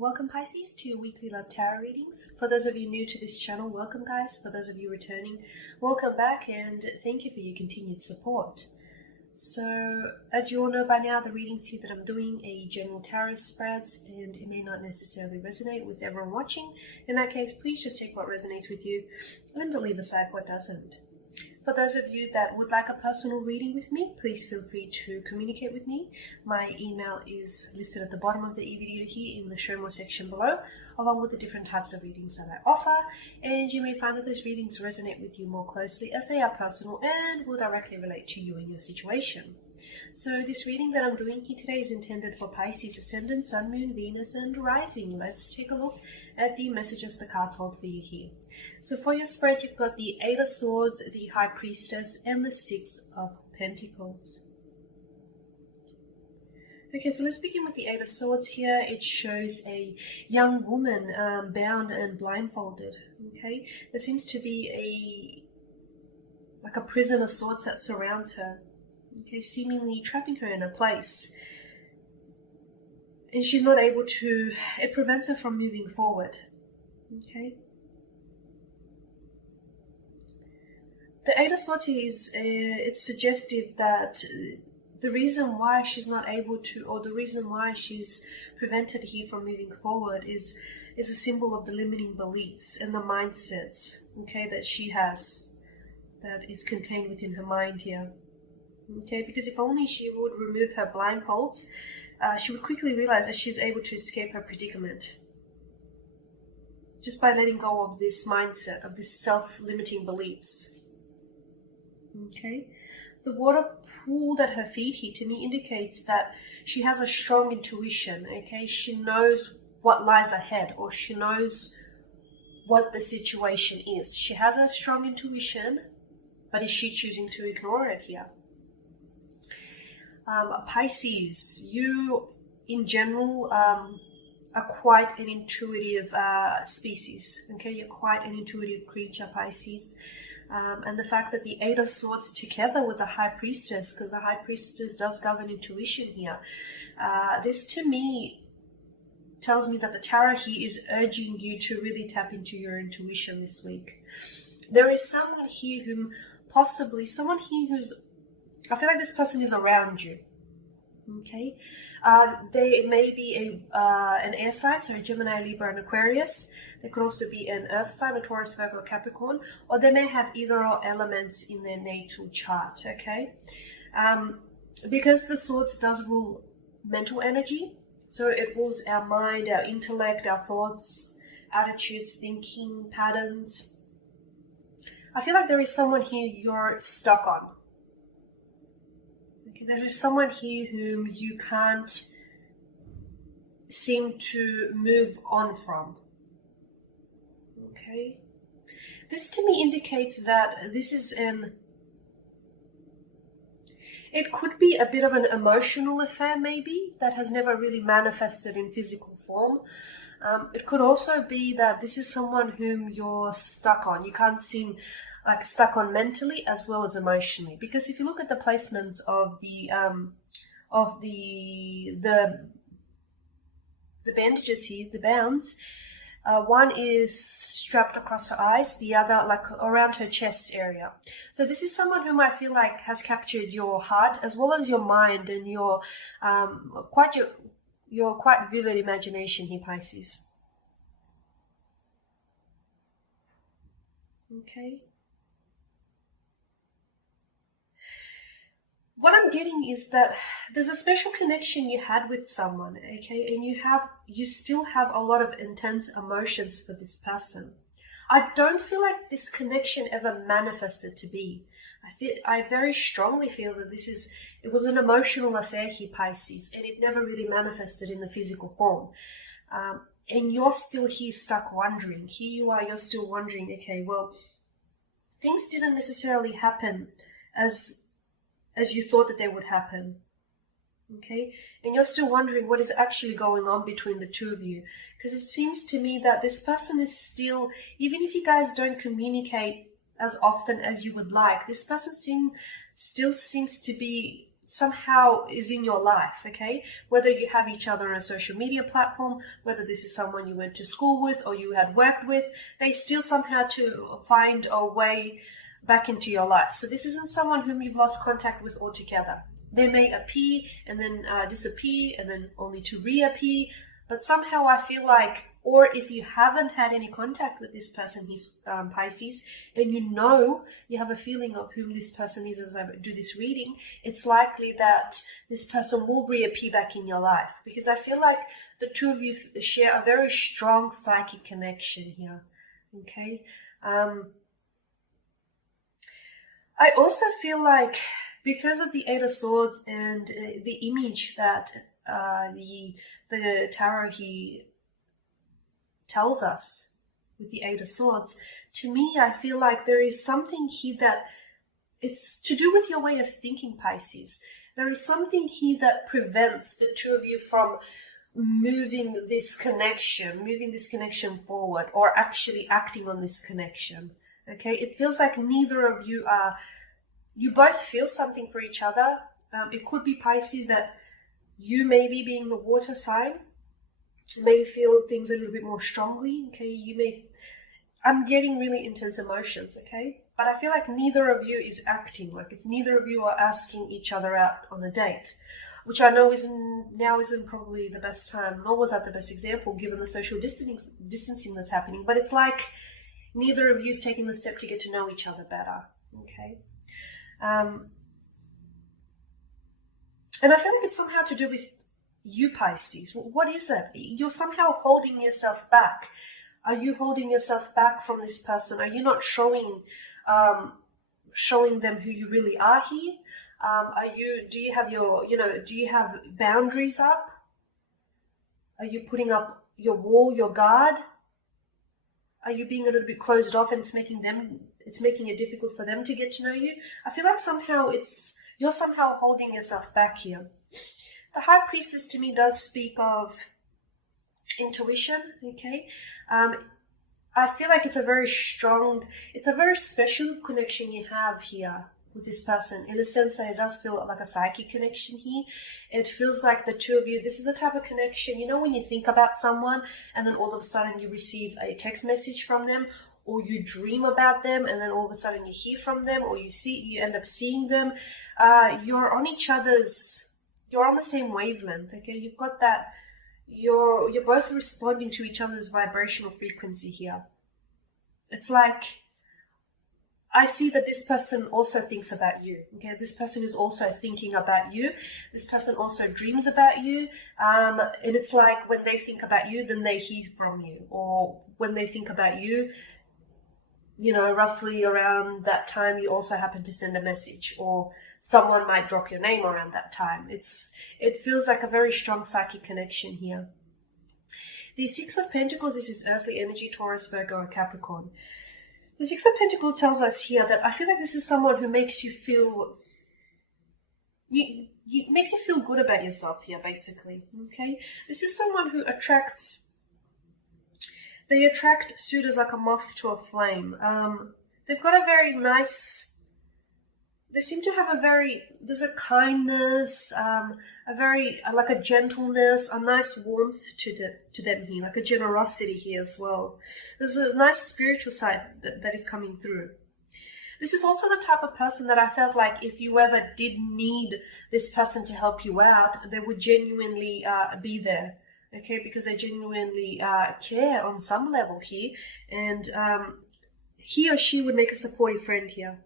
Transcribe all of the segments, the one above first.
Welcome Pisces to your weekly love tarot readings. For those of you new to this channel, welcome guys. For those of you returning, welcome back and thank you for your continued support. So as you all know by now, the readings here that I'm doing are general tarot spreads and it may not necessarily resonate with everyone watching. In that case, please just take what resonates with you and leave aside what doesn't. For those of you that would like a personal reading with me, please feel free to communicate with me. My email is listed at the bottom of the video here in the show more section below, along with the different types of readings that I offer. And you may find that those readings resonate with you more closely as they are personal and will directly relate to you and your situation. So this reading that I'm doing here today is intended for Pisces Ascendant, Sun, Moon, Venus and Rising. Let's take a look at the messages the cards hold for you here. So for your spread, you've got the Eight of Swords, the High Priestess and the Six of Pentacles. Okay, so let's begin with the Eight of Swords here. It shows a young woman bound and blindfolded. Okay, there seems to be like a prison of swords that surrounds her. Okay, seemingly trapping her in a place. And she's not able to, it prevents her from moving forward. Okay. The Eight of Swords is, it's suggestive that the reason why she's not able to, or the reason why she's prevented here from moving forward is a symbol of the limiting beliefs and the mindsets, okay, that she has, that is contained within her mind here. Okay, because if only she would remove her blindfolds, she would quickly realize that she's able to escape her predicament. Just by letting go of this mindset, of this self-limiting beliefs. Okay, the water pooled at her feet here to me indicates that she has a strong intuition. Okay, she knows what lies ahead, or she knows what the situation is. She has a strong intuition, but is she choosing to ignore it here? Pisces, you in general are quite an intuitive species. Okay, you're quite an intuitive creature, Pisces. And the fact that the Eight of Swords together with the High Priestess, because the High Priestess does govern intuition here, this to me tells me that the tarot here is urging you to really tap into your intuition this week. There is someone here whom possibly, someone here who's, I feel like this person is around you. Okay, they may be an air sign, so a Gemini, Libra, and Aquarius. They could also be an earth sign, a Taurus, Virgo, or Capricorn, or they may have either or elements in their natal chart. Okay, because the swords does rule mental energy, so it rules our mind, our intellect, our thoughts, attitudes, thinking patterns. I feel like there is someone here you're stuck on. There is someone here whom you can't seem to move on from. Okay? This to me indicates that this is it could be a bit of an emotional affair maybe that has never really manifested in physical form. It could also be that this is someone whom you're stuck on. You can't seem like stuck on mentally as well as emotionally, because if you look at the placements of the bandages here, the bands, one is strapped across her eyes, the other like around her chest area. So this is someone whom I feel like has captured your heart as well as your mind and your quite vivid imagination here, Pisces. Okay. What I'm getting is that there's a special connection you had with someone, okay, and you still have a lot of intense emotions for this person. I don't feel like this connection ever manifested to be. I very strongly feel that it was an emotional affair here, Pisces, and it never really manifested in the physical form. And you're still here stuck wondering. Here you are, you're still wondering, okay, well, things didn't necessarily happen as you thought that they would happen, okay? And you're still wondering what is actually going on between the two of you, because it seems to me that this person is still, even if you guys don't communicate as often as you would like, this person still seems to be somehow is in your life, okay? Whether you have each other on a social media platform, whether this is someone you went to school with or you had worked with, they still somehow to find a way back into your life. So this isn't someone whom you've lost contact with altogether. They may appear and then disappear and then only to reappear, but somehow I feel like, or if you haven't had any contact with this person, he's Pisces, and you have a feeling of whom this person is as I do this reading, it's likely that this person will reappear back in your life, because I feel like the two of you share a very strong psychic connection here, okay? I also feel like because of the Eight of Swords and the image that the tarot here tells us with the Eight of Swords, to me, I feel like there is something here that it's to do with your way of thinking, Pisces. There is something here that prevents the two of you from moving this connection forward, or actually acting on this connection. Okay, it feels like neither of you are, you both feel something for each other. It could be, Pisces, that you, maybe being the water sign, may feel things a little bit more strongly. Okay, I'm getting really intense emotions, okay? But I feel like neither of you is acting, like it's neither of you are asking each other out on a date, which I know isn't probably the best time, nor was that the best example given the social distancing that's happening. But it's like neither of you is taking the step to get to know each other better, okay? And I feel like it's somehow to do with you, Pisces. What is it? You're somehow holding yourself back. Are you holding yourself back from this person? Are you not showing them who you really are here? Do you have boundaries up? Are you putting up your wall, your guard? Are you being a little bit closed off, and it's making it difficult for them to get to know you? I feel like you're somehow holding yourself back here. The High Priestess to me does speak of intuition, okay? I feel like it's a very special connection you have here with this person, in a sense that it does feel like a psychic connection here. It feels like the two of you, this is the type of connection, when you think about someone and then all of a sudden you receive a text message from them, or you dream about them and then all of a sudden you hear from them, or you end up seeing them. You're on the same wavelength, okay? You've got that, you're both responding to each other's vibrational frequency here. It's like, I see that this person also thinks about you, okay? This person is also thinking about you. This person also dreams about you. And it's like when they think about you, then they hear from you. Or when they think about you, roughly around that time, you also happen to send a message, or someone might drop your name around that time. It feels like a very strong psychic connection here. The Six of Pentacles, this is earthly energy, Taurus, Virgo, or Capricorn. The Six of Pentacles tells us here that I feel like this is someone who makes you feel good about yourself here, basically, okay? This is someone who attract suitors like a moth to a flame. They've got a very nice, they seem to have there's a kindness, like a gentleness, a nice warmth to them here, like a generosity here as well. There's a nice spiritual side that is coming through. This is also the type of person that I felt like if you ever did need this person to help you out, they would genuinely be there. Okay, because they genuinely care on some level here, and he or she would make a supportive friend here.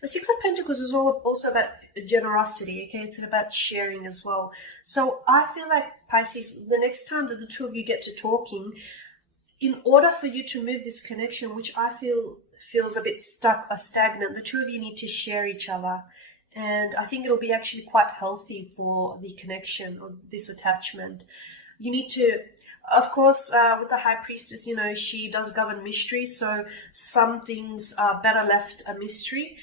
The Six of Pentacles is also about generosity, okay? It's about sharing as well. So I feel like, Pisces, the next time that the two of you get to talking, in order for you to move this connection, which I feel feels a bit stuck or stagnant, the two of you need to share each other. And I think it'll be actually quite healthy for the connection or this attachment. You need to, of course, with the High Priestess, she does govern mysteries, so some things are better left a mystery.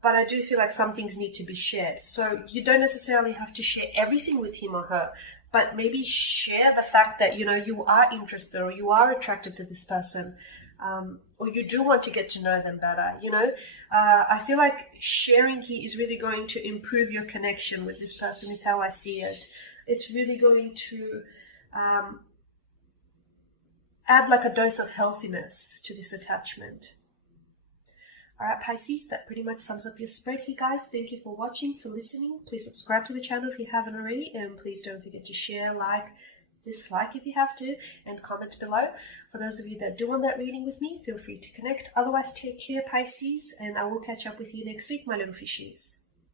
But I do feel like some things need to be shared. So you don't necessarily have to share everything with him or her, but maybe share the fact that, you are interested or you are attracted to this person. or you do want to get to know them better, you know. I feel like sharing here is really going to improve your connection with this person, is how I see it. It's really going to add like a dose of healthiness to this attachment. All right, Pisces, that pretty much sums up your spread here, guys. Thank you for watching, for listening. Please subscribe to the channel if you haven't already, and please don't forget to share, like, dislike if you have to, and comment below. For those of you that do want that reading with me, feel free to connect. Otherwise, take care, Pisces, and I will catch up with you next week, my little fishies.